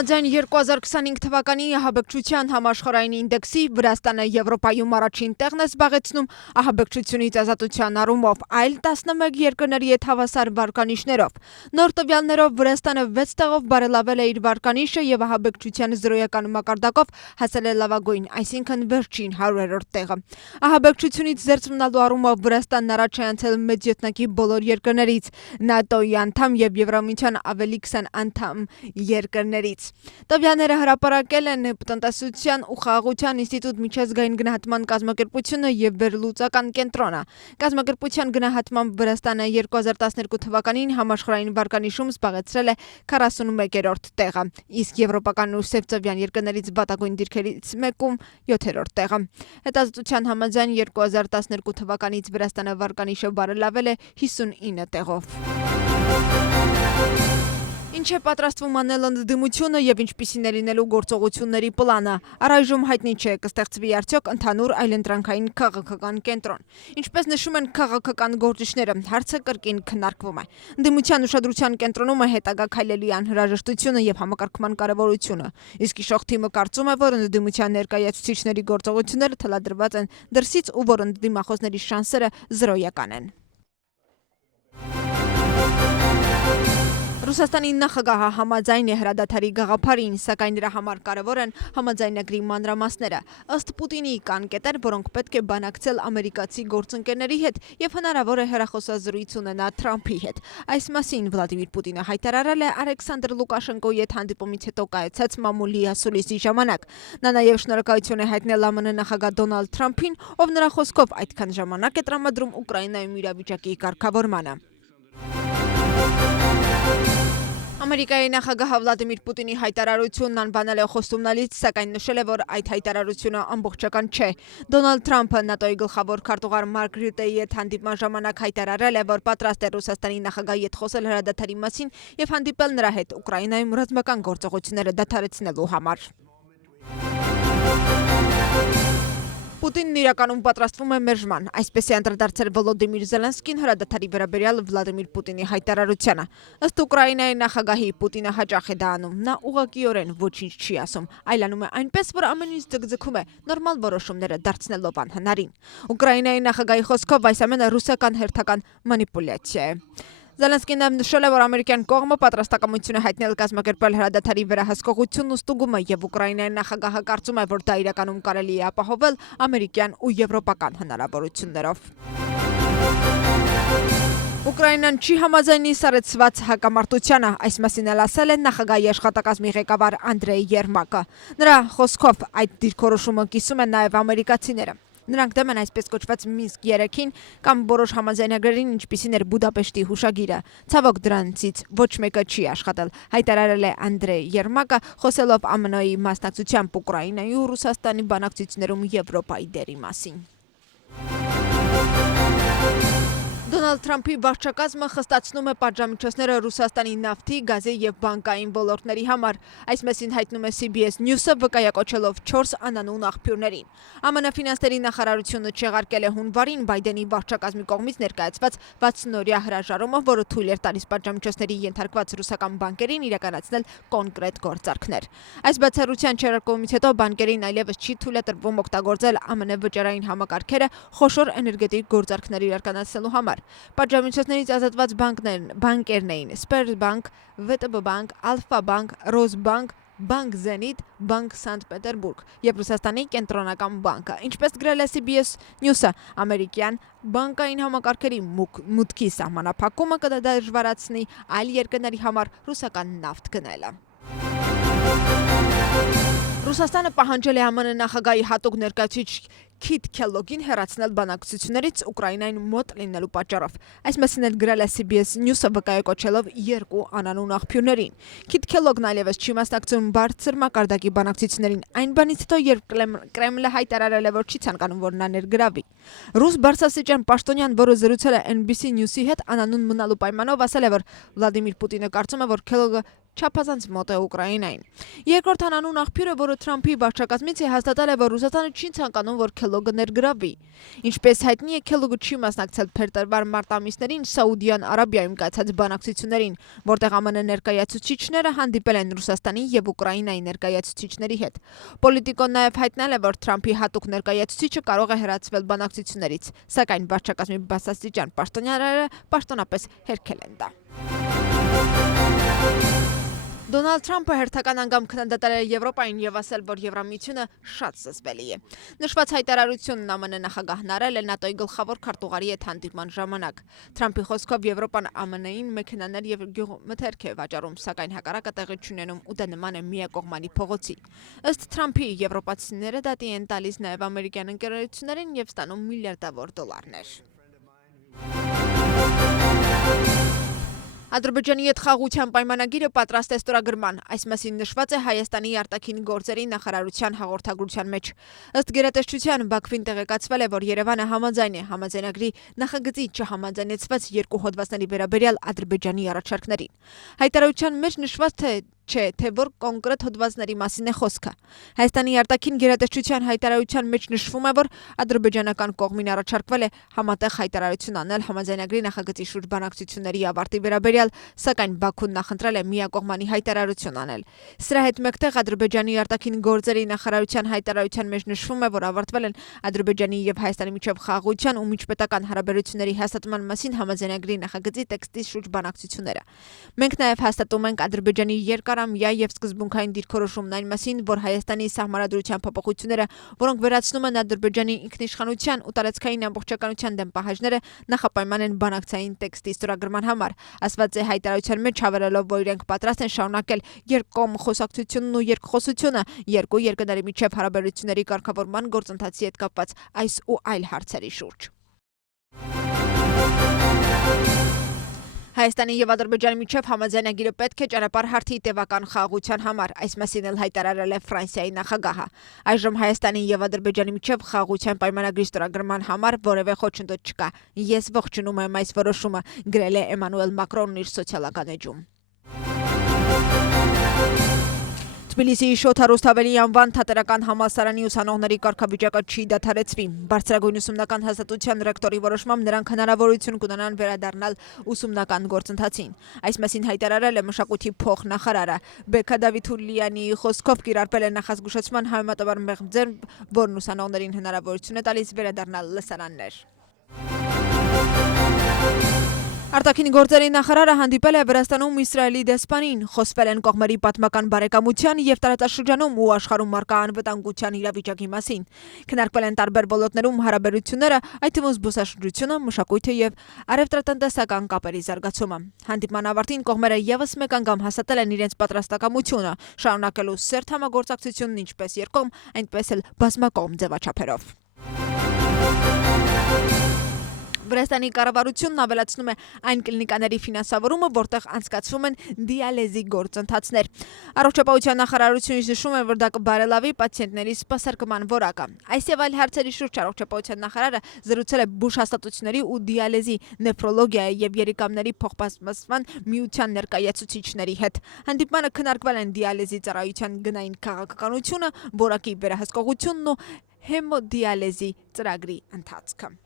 Համաձայն 2025 թվականի ահաբեկչության համաշխարհային ինդեքսի Վրաստանը Եվրոպայում առաջին տեղն է զբաղեցնում ահաբեկչությունից ազատության առումով, այլ 11 երկրների հետ հավասար վարկանիշներով։ Նոր տվյալներով Վրաստանը 6 տեղով բարելավել է իր վարկանիշը եւ ահաբեկչության զրոյական մակարդակով հասել է լավագույն, այսինքն վերջին 100-րդ տեղը։ Ահաբեկչությունից զերծ մնալու առումով Վրաստանն առաջ է անցել մեծ յետնակի բոլոր երկրներից, ՆԱՏՕ-ի անդամ եւ Եվրամիության ավելի 20 անդամ երկրներից։ Տվյալները հրապարակել են տնտեսության ու խաղաղության ինստիտուտ միջազգային գնահատման կազմակերպությունը եւ վերլուծական կենտրոնը։ Կազմակերպության գնահատմամբ Վրաստանը 2012 թվականին համաշխարհային վարկանիշում զբաղեցրել է 41-րդ տեղը, իսկ եվրոպական ու սևծովյան երկրներից վատագույն դիրքերից մեկում 7-րդ տեղը։ Հետազոտության համաձայն 2012 թվականից Վրաստանը վարկանիշը բարելավել է 59 տեղով։ Ինչ է պատրաստվում անել ընդդիմությունը եւ ինչպիսին է լինելու գործողությունների պլանը։ Առայժմ հայտնի չէ, կստեղծվի արդյոք ընդհանուր այլընտրանքային քաղաքական կենտրոն։ Ինչպես նշում են քաղաքական գործիչները, հարցը կրկին քննարկվում է։ Ընդդիմության ուշադրության կենտրոնում է հետագա քայլերի անհրաժեշտությունը եւ համակարգման կարեւորությունը։ Իսկ իշխող թիմը կարծում է, որ ընդդիմության ներկայացուցիչների գործողությունները թելադրված են դրսից ու որ ընդդիմախոսների շանսերը զրոյական են։ Ռուսաստանի նախագահը համաձայն է հրադադարի գաղափարին, սակայն նրա համար կարևոր են համաձայնագրի մանրամասները։ Ըստ Պուտինի կան կետեր, որոնք պետք է բանակցել ամերիկացի գործընկերների հետ եւ հնարավոր է հեռախոսազրույց ունենա Թրամփի հետ։ Այս մասին Վլադիմիր Պուտինը հայտարարել է Ալեքսանդր Լուկաշենկոյի հետ հանդիպումից հետո կայացած մամուլի ասուլիսի ժամանակ։ Նա նաեւ շնորհակալություն է հայտնել ԱՄՆ նախագահ Դոնալդ Թրամփին, ով նրա խոսքով այդքան ժամանակ է տրամադրում Ուկրաինայում իրավիճակի կարգավորմանը։ Ամերիկայի նախագահ Վլադիմիր Պուտինի հայտարարությունն անվանել է խոստումնալից, սակայն նշել է, որ այդ հայտարարությունը ամբողջական չէ։ Դոնալդ Թրամփը ՆԱՏՕ-ի գլխավոր քարտուղար Մարկ Ռյուտեի հետ հանդիպման ժամանակ հայտարարել է, որ պատրաստ է Ռուսաստանի նախագահի հետ խոսել հրադադարի մասին եւ հանդիպել նրա հետ Ուկրաինայում ռազմական գործողությունները դադարեցնելու համար։ Պուտինն իրականում պատրաստվում է մերժման, այսպես է անդրադարձել Վոլոդիմիր Զելենսկին հրադադարի վերաբերյալ Վլադիմիր Պուտինի հայտարարությանը։ Ըստ Ուկրաինայի նախագահի Պուտինը հաճախ է դա անում, նա ուղղակիորեն ոչինչ չի ասում, այլ անում է այնպես, որ ամեն ինչ ձգձգում է, նորմալ որոշումները դարձնելով անհնարին։ Ուկրաինայի նախագահի խոսքով այս ամենը ռուսական հերթական մանիպուլյացիա է։ Զելենսկին նշել է, որ ամերիկյան կողմը պատրաստակամություն է հայտնել կազմակերպել հրադադարի վերահսկողությունն ու ստուգումը եւ Ուկրաինայի նախագահը կարծում է, որ դա իրականում կարելի է ապահովել ամերիկյան ու եվրոպական հնարավորություններով։ Ուկրաինան չի համաձայնի սառեցված հակամարտությանը, այս մասին էլ ասել է նախագահի աշխատակազմի ղեկավար Անդրեյ Երմակը։ Նրա խոսքով այդ դիրքորոշումը կիսում են նաև ամերիկացիները։ Նրանք դեմ են այսպես կոչված Մինսկ 3-ին կամ որոշ համաձայնագրերին, ինչպիսին էր Բուդապեշտի հուշագիրը։ Ցավոք դրանցից ոչ մեկը չի աշխատել, հայտարարել է Անդրեյ Երմակը, խոսելով ԱՄՆ-ի մասնակցությամբ Ուկրաինայի ու Ռուսաստանի բանակցություններում Եվրոպայի դերի մասին։ Դոնալդ Թրամփի վարչակազմը խստացնում է պատժամիջոցները Ռուսաստանի նավթի, գազի եւ բանկային ոլորտների համար։ Այս մասին հայտնում է CBS News-ը, վկայակոչելով 4 անանուն աղբյուրներին։ ԱՄՆ ֆինանսների նախարարությունը չեղարկել է հունվարին Բայդենի վարչակազմի կողմից ներկայացված 60-օրյա հրաժարումը, որը թույլ էր տալիս պատժամիջոցների ենթարկված ռուսական բանկերին իրականացնել կոնկրետ գործարքներ։ Այս բացառության չեղարկումից հետո բանկերին այլևս չի թույլատրվում օգտագործել ԱՄՆ վճարային համակարգերը խոշոր էներգետիկ գործարքներ իրականացնելու համար։ Պատժամիջոցներից ազատված բանկերն էին Սպերբանկ, ՎՏԲ բանկ, Ալֆա բանկ, Ռոսբանկ, Բանկ Զենիտ, Բանկ Սանտ Պետերբուրգ եւ Ռուսաստանի կենտրոնական բանկը։ Ինչպես գրել է CBS News-ը, ամերիկյան բանկային համակարգերի մուտքի սահմանափակումը կդժվարացնի այլ երկրների համար ռուսական նավթ գնելը։ Ռուսաստանը պահանջել է ԱՄՆ նախագահի հատուկ ներկայացուցիչ Քիթ Քելոգին հեռացնել բանակցություններից Ուկրաինային մոտ լինելու պատճառով։ Այս մասին էլ գրել է CBS News-ը, վկայակոչելով 2 անանուն աղբյուրներին։ Քիթ Քելոգն այլևս չի մասնակցում բարձր մակարդակի բանակցություններին, այն բանից հետո, երբ Կրեմլը հայտարարել է, որ չի ցանկանում, որ նա ներգրավի։ Ռուս բարձրաստիճան պաշտոնյան, որը զրուցել է NBC News-ի հետ անանուն մնալու պայմանով, ասել է, որ Վլադիմիր Պուտինը կարծում է, որ Քելոգը չափազանց մոտ է Ուկրաինային։ Երկրորդ հանանուն աղբյուրը, որը Թրամփի վարչակազմից է, հաստատել է, որ Ռուսաստանը չի ցանկանում, որ Քելոգը ներգրավվի։ Ինչպես հայտնի է, Քելոգը չի մասնակցել փետրվար մարտ ամիսներին Սաուդյան Արաբիայում կայացած բանակցություններին, որտեղ ԱՄՆ ներկայացուցիչները հանդիպել են Ռուսաստանի եւ Ուկրաինայի ներկայացուցիչների հետ։ Պոլիտիկոն նաեւ հայտնել է, որ Թրամփի հատուկ ներկայացուցիչը կարող է հեռացվել բանակցություններից, սակայն վարչակազմի բարձրաստիճան պաշտոնյաները պաշտոնապես հերքել են դա։ Դոնալդ Թրամփը հերթական անգամ քննադատել է Եվրոպային եւ ասել, որ Եվրամիությունը շատ զզվելի է։ Նշված հայտարարությունն ԱՄՆ նախագահն արել է ՆԱՏՕ-ի գլխավոր քարտուղարի հետ հանդիպման ժամանակ։ Թրամփի խոսքով Եվրոպան ԱՄՆ-ին մեքենաներ եւ գյուղմթերք է վաճառում, սակայն հակառակը տեղի չունենում ու դա նման է միակողմանի փողոցի։ Ըստ Թրամփի, եվրոպացիները դատի են տալիս նաեւ ամերիկյան ընկերություններին եւ ստանում միլիարդավոր դոլարներ։ Ադրբեջանի հետ խաղաղության պայմանագիրը պատրաստ է ստորագրման, այս մասին նշված է Հայաստանի արտաքին գործերի նախարարության հաղորդագրության մեջ։ Ըստ գերատեսչության Բաքվին տեղեկացվել է, որ Երևանը համաձայն է համաձայնագրի նախագծի չհամաձայնեցված երկու հոդվածների վերաբերյալ Ադրբեջանի առաջարկներին։ Հայտարարության մեջ նշված թե որ կոնկրետ հոդվածների մասին է խոսքը։ Հայաստանի արտաքին գերատեսչության հայտարարության մեջ նշվում է, որ ադրբեջանական կողմին առաջարկվել է համատեղ հայտարարություն անել համաձայնագրի նախագծի շուրջ բանակցությունների ավարտի վերաբերյալ, սակայն Բաքուն նախընտրել է միակողմանի հայտարարություն անել։ Սրա հետ մեկտեղ Ադրբեջանի արտաքին գործերի նախարարության հայտարարության մեջ նշվում է, որ ավարտվել են Ադրբեջանի եւ Հայաստանի միջև խաղաղության ու միջպետական հարաբերությունների հաստատման մասին համաձայնագրի նախագծի տեքստի շուրջ բանակցությունները։ Մենք նաեւ հաստատում ենք Ադրբեջանի երկարամյա եւ սկզբունքային դիրքորոշումն այն մասին, որ Հայաստանի սահմանադրության փոփոխությունները, որոնք վերացնում են Ադրբեջանի ինքնիշխանության ու տարածքային ամբողջականության դեմ պահանջները, նախապայման են բանակցային տեքստի ստորագրման համար, ասված է հայտարարության մեջ, հավելելով, որ իրենք պատրաստ են շարունակել երկկողմ խոսակցությունն ու երկխոսությունը երկու երկրների միջև հարաբերությունների կարգավորման գործընթացի հետ կապված այս ու այլ հարցերի շուրջ։ Հայաստանի եւ Ադրբեջանի միջև համաձայնագիրը պետք է ճանապարհ հարթի տևական խաղաղության համար, այս մասին էլ հայտարարել է Ֆրանսիայի նախագահը։ Այժմ Հայաստանի եւ Ադրբեջանի միջև խաղաղության պայմանագրի ստորագրման համար որևէ խոչընդոտ չկա։ Ես ողջունում եմ այս որոշումը, գրել է Էմանուել Մակրոնն իր սոցիալական էջում։ Թբիլիսիի Շոթա Ռուսթավելի անվան թատերական համալսարանի ուսանողների կարգավիճակը չի դադարեցվի։ Բարձրագույն ուսումնական հաստատության ռեկտորի որոշմամբ նրանք հնարավորություն կունենան վերադառնալ ուսումնական գործընթացին։ Այս մասին հայտարարել է մշակույթի փոխնախարարը։ Բեկա Դավիթուլյանի խոսքով կիրառվել է նախազգուշացման համեմատաբար մեղմ ձեռք, որն ուսանողներին հնարավորություն է տալիս վերադառնալ լսարաններ։ Արտաքին գործերի նախարարը հանդիպել է Վրաստանում Իսրայելի դեսպանին, խոսվել են կողմերի պատմական բարեկամության եւ տարածաշրջանում ու աշխարհում առկա անվտանգության իրավիճակի մասին։ Քննարկվել են տարբեր ոլորտներում հարաբերությունները, այդ թվում զբոսաշրջությունը, մշակույթը եւ առևտրատնտեսական կապերի զարգացումը։ Հանդիպման ավարտին կողմերը եւս մեկ անգամ հաստատել են իրենց պատրաստակամությունը շարունակելու սերտ համագործակցությունն ինչպես երկկողմ, այնպես էլ բազմակողմ ձևաչափերով։ Վրաստանի կառավարությունն ավելացնում է այն կլինիկաների ֆինանսավորումը, որտեղ անցկացվում են դիալեզի գործընթացներ։ Առողջապահության նախարարությունից նշում է, որ դա կբարելավի պացիենտների սպասարկման որակը։ Այս եւ այլ հարցերի շուրջ առողջապահության նախարարը զրուցել է բուժ հաստատությունների ու դիալեզի, նեֆրոլոգիայի եւ երիկամների փոխպասպասման միության ներկայացուցիչների հետ։ Հանդիպմանը քննարկվել են դիալեզի ծառայության գնային քաղաքականությունը, որակի վերահսկողությունն ու հեմոդիալեզի ծրագրի ընթացքը։